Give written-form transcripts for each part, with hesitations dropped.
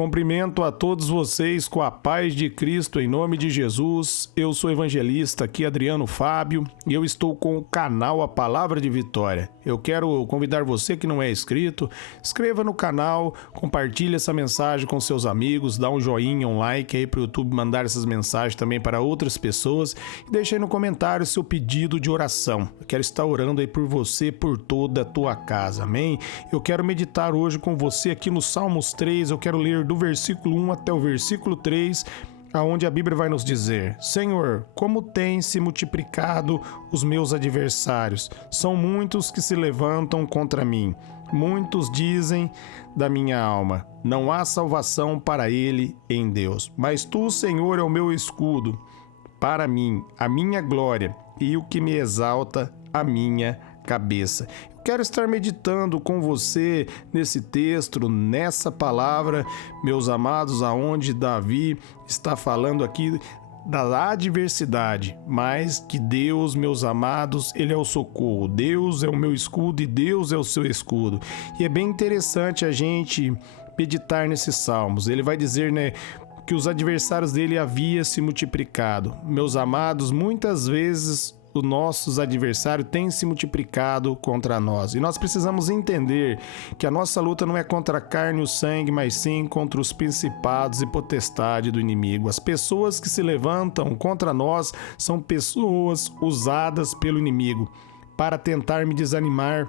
Cumprimento a todos vocês com a paz de Cristo em nome de Jesus. Eu sou evangelista aqui, Adriano Fábio, e eu estou com o canal A Palavra de Vitória. Eu quero convidar você que não é inscrito, inscreva no canal, compartilhe essa mensagem com seus amigos, dá um joinha, um like aí para o YouTube mandar essas mensagens também para outras pessoas e deixe aí no comentário seu pedido de oração. Eu quero estar orando aí por você, por toda a tua casa, amém? Eu quero meditar hoje com você aqui no Salmos 3, eu quero ler do versículo 1 até o versículo 3, aonde a Bíblia vai nos dizer: Senhor, como têm se multiplicado os meus adversários, são muitos que se levantam contra mim. Muitos dizem da minha alma, não há salvação para ele em Deus. Mas tu, Senhor, é o meu escudo, para mim, a minha glória e o que me exalta a minha cabeça. Quero estar meditando com você nesse texto, nessa palavra, meus amados, aonde Davi está falando aqui da adversidade, mas que Deus, meus amados, Ele é o socorro. Deus é o meu escudo e Deus é o seu escudo. E é bem interessante a gente meditar nesses salmos. Ele vai dizer, que os adversários dele haviam se multiplicado. Meus amados, muitas vezes os nossos adversários têm se multiplicado contra nós. E nós precisamos entender que a nossa luta não é contra a carne e o sangue, mas sim contra os principados e potestades do inimigo. As pessoas que se levantam contra nós são pessoas usadas pelo inimigo para tentar me desanimar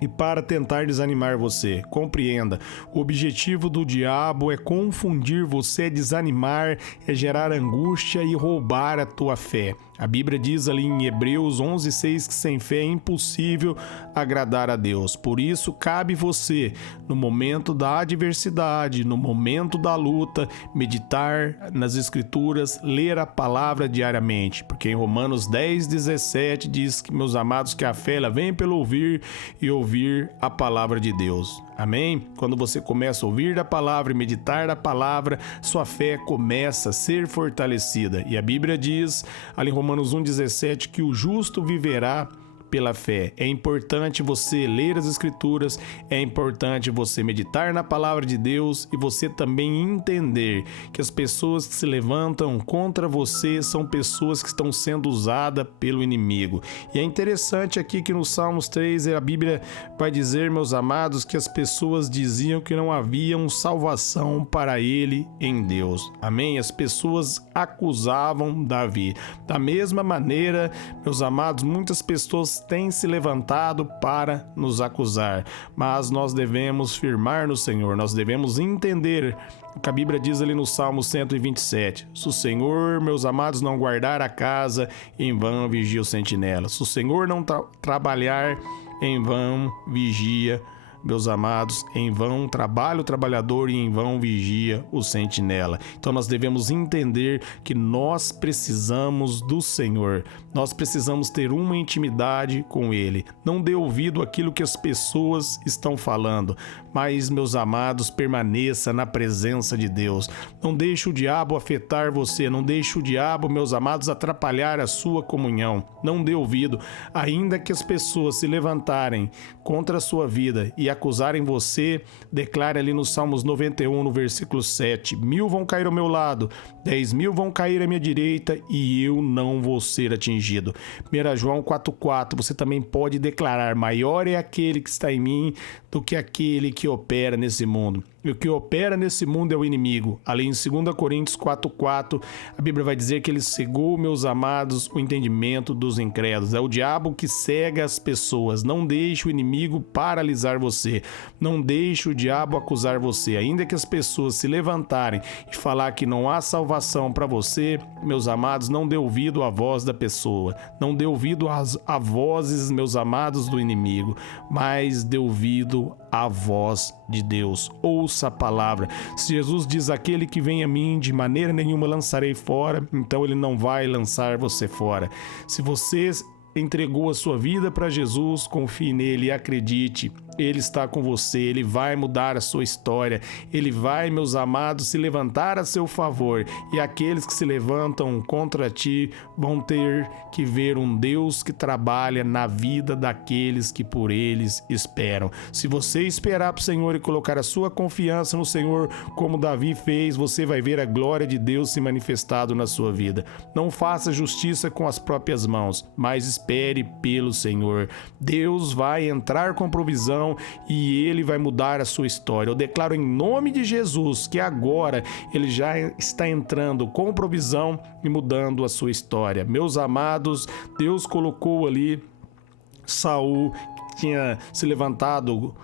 e para tentar desanimar você. Compreenda, o objetivo do diabo é confundir você, desanimar, é gerar angústia e roubar a tua fé. A Bíblia diz ali em Hebreus 11:6 que sem fé é impossível agradar a Deus. Por isso, cabe você, no momento da adversidade, no momento da luta, meditar nas Escrituras, ler a palavra diariamente. Porque em Romanos 10:17 diz que, meus amados, que a fé ela vem pelo ouvir e ouvir a palavra de Deus. Amém? Quando você começa a ouvir da palavra e meditar da palavra, sua fé começa a ser fortalecida. E a Bíblia diz, ali em Romanos 1:17, que o justo viverá pela fé. É importante você ler as Escrituras, é importante você meditar na palavra de Deus e você também entender que as pessoas que se levantam contra você são pessoas que estão sendo usadas pelo inimigo. E é interessante aqui que no Salmos 3 a Bíblia vai dizer, meus amados, que as pessoas diziam que não havia salvação para ele em Deus. Amém? As pessoas acusavam Davi. Da mesma maneira, meus amados, muitas pessoas têm se levantado para nos acusar, mas nós devemos firmar no Senhor, nós devemos entender o que a Bíblia diz ali no Salmo 127. Se o Senhor, meus amados, não guardar a casa, em vão vigia o sentinela. Se o Senhor não trabalhar, em vão vigia, meus amados, em vão trabalha o trabalhador e em vão vigia o sentinela. Então nós devemos entender que nós precisamos do Senhor. Nós precisamos ter uma intimidade com Ele. Não dê ouvido àquilo que as pessoas estão falando, mas, meus amados, permaneça na presença de Deus. Não deixe o diabo afetar você. Não deixe o diabo, meus amados, atrapalhar a sua comunhão. Não dê ouvido. Ainda que as pessoas se levantarem contra a sua vida e acusarem você, declare ali no Salmos 91, no versículo 7, 1.000 vão cair ao meu lado, 10.000 vão cair à minha direita e eu não vou ser atingido. 1 João 4,4, você também pode declarar, maior é aquele que está em mim do que aquele que opera nesse mundo. E o que opera nesse mundo é o inimigo. Ali em 2 Coríntios 4,4, a Bíblia vai dizer que ele cegou, meus amados, o entendimento dos incrédulos. É o diabo que cega as pessoas. Não deixe o inimigo paralisar você. Não deixe o diabo acusar você. Ainda que as pessoas se levantarem e falar que não há salvação para você, meus amados, não dê ouvido à voz da pessoa. Não dê ouvido a vozes, meus amados, do inimigo, mas dê ouvido à voz de Deus. Ouça a palavra. Se Jesus diz, aquele que vem a mim, de maneira nenhuma lançarei fora, então ele não vai lançar você fora. Se você entregou a sua vida para Jesus, confie nele e acredite. Ele está com você, ele vai mudar a sua história, ele vai, meus amados, se levantar a seu favor, e aqueles que se levantam contra ti vão ter que ver um Deus que trabalha na vida daqueles que por eles esperam. Se você esperar para o Senhor e colocar a sua confiança no Senhor, como Davi fez, você vai ver a glória de Deus se manifestado na sua vida. Não faça justiça com as próprias mãos, mas espere pelo Senhor. Deus vai entrar com provisão e ele vai mudar a sua história. Eu declaro em nome de Jesus que agora ele já está entrando com provisão e mudando a sua história. Meus amados, Deus colocou ali Saul, que tinha se levantado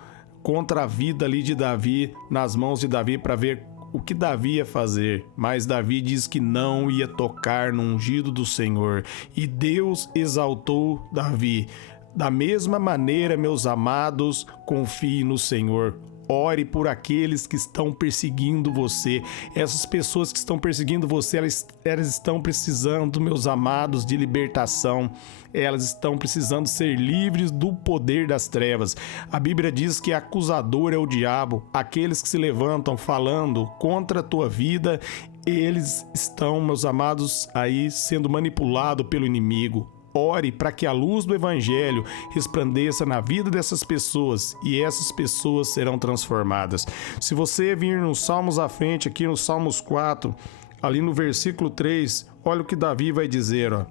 contra a vida ali de Davi, nas mãos de Davi, para ver o que Davi ia fazer, mas Davi diz que não ia tocar no ungido do Senhor, e Deus exaltou Davi. Da mesma maneira, meus amados, confie no Senhor. Ore por aqueles que estão perseguindo você. Essas pessoas que estão perseguindo você, elas estão precisando, meus amados, de libertação. Elas estão precisando ser livres do poder das trevas. A Bíblia diz que acusador é o diabo. Aqueles que se levantam falando contra a tua vida, eles estão, meus amados, aí sendo manipulados pelo inimigo. Ore para que a luz do Evangelho resplandeça na vida dessas pessoas e essas pessoas serão transformadas. Se você vir nos Salmos à frente, aqui no Salmos 4, ali no versículo 3, olha o que Davi vai dizer, ó.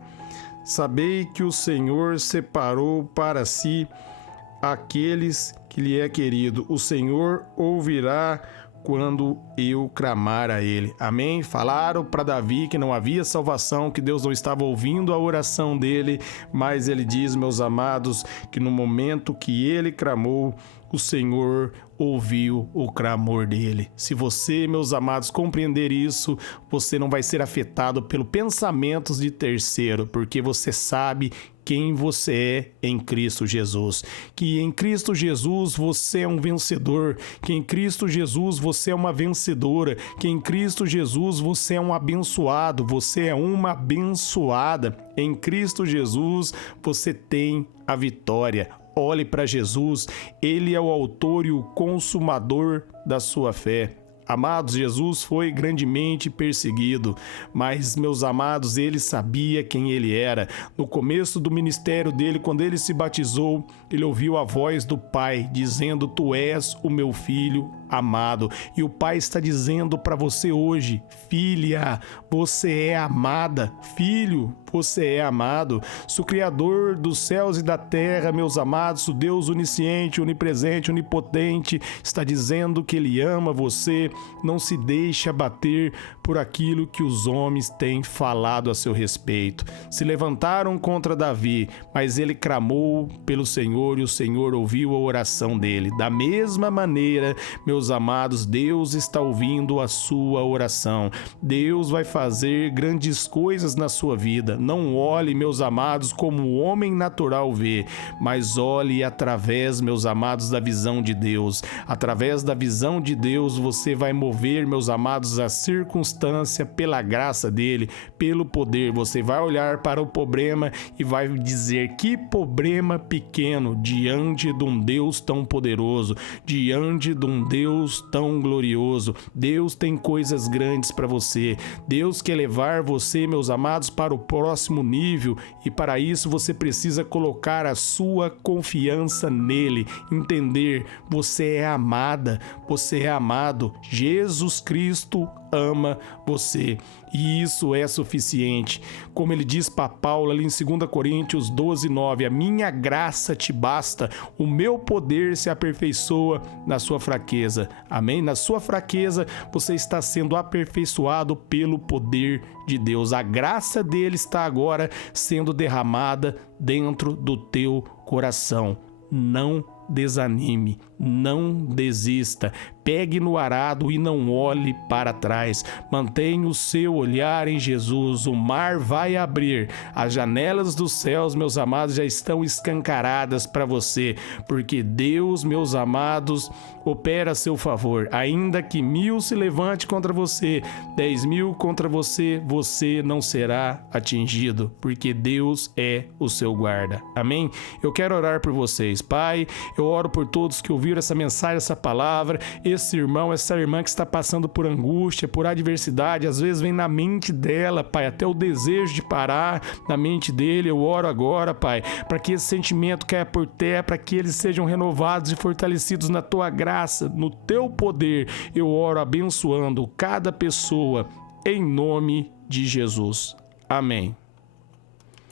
Sabei que o Senhor separou para si aqueles que lhe é querido. O Senhor ouvirá quando eu clamar a ele. Amém? Falaram para Davi que não havia salvação, que Deus não estava ouvindo a oração dele, mas ele diz, meus amados, que no momento que ele clamou, o Senhor ouviu o clamor dele. Se você, meus amados, compreender isso, você não vai ser afetado pelos pensamentos de terceiro, porque você sabe quem você é em Cristo Jesus. Que em Cristo Jesus você é um vencedor, que em Cristo Jesus você é uma vencedora, que em Cristo Jesus você é um abençoado, você é uma abençoada. Em Cristo Jesus você tem a vitória. Olhe para Jesus, ele é o autor e o consumador da sua fé. Amados, Jesus foi grandemente perseguido, mas, meus amados, ele sabia quem ele era. No começo do ministério dele, quando ele se batizou, ele ouviu a voz do Pai dizendo, tu és o meu filho amado. E o Pai está dizendo para você hoje, filha, você é amada, filho, você é amado. Se o Criador dos céus e da terra, meus amados, o Deus onisciente, onipresente, onipotente, está dizendo que ele ama você, não se deixe abater por aquilo que os homens têm falado a seu respeito. Se levantaram contra Davi, mas ele clamou pelo Senhor e o Senhor ouviu a oração dele. Da mesma maneira, meus amados, Deus está ouvindo a sua oração. Deus vai fazer grandes coisas na sua vida. Não olhe, meus amados, como o homem natural vê, mas olhe através, meus amados, da visão de Deus. Através da visão de Deus, você vai mover, meus amados, a circunstância pela graça dele, pelo poder. Você vai olhar para o problema e vai dizer, que problema pequeno diante de um Deus tão poderoso, diante de um Deus tão glorioso. Deus tem coisas grandes para você. Deus quer levar você, meus amados, para o próximo nível, e para isso você precisa colocar a sua confiança nele, entender, você é amada, você é amado. Jesus Cristo ama você, e isso é suficiente. Como ele diz para Paulo ali em 2 Coríntios 12:9, a minha graça te basta, o meu poder se aperfeiçoa na sua fraqueza. Amém? Na sua fraqueza você está sendo aperfeiçoado pelo poder de Deus. A graça dele está agora sendo derramada dentro do teu coração. Não desanime, não desista. Pegue no arado e não olhe para trás. Mantenha o seu olhar em Jesus. O mar vai abrir. As janelas dos céus, meus amados, já estão escancaradas para você, porque Deus, meus amados, opera a seu favor. Ainda que 1000 se levante contra você, 10.000 contra você, você não será atingido, porque Deus é o seu guarda. Amém? Eu quero orar por vocês. Pai, eu oro por todos que ouviram essa mensagem, essa palavra, esse irmão, essa irmã que está passando por angústia, por adversidade, às vezes vem na mente dela, Pai, até o desejo de parar na mente dele. Eu oro agora, Pai, para que esse sentimento caia por terra, para que eles sejam renovados e fortalecidos na Tua graça, no Teu poder. Eu oro abençoando cada pessoa, em nome de Jesus. Amém.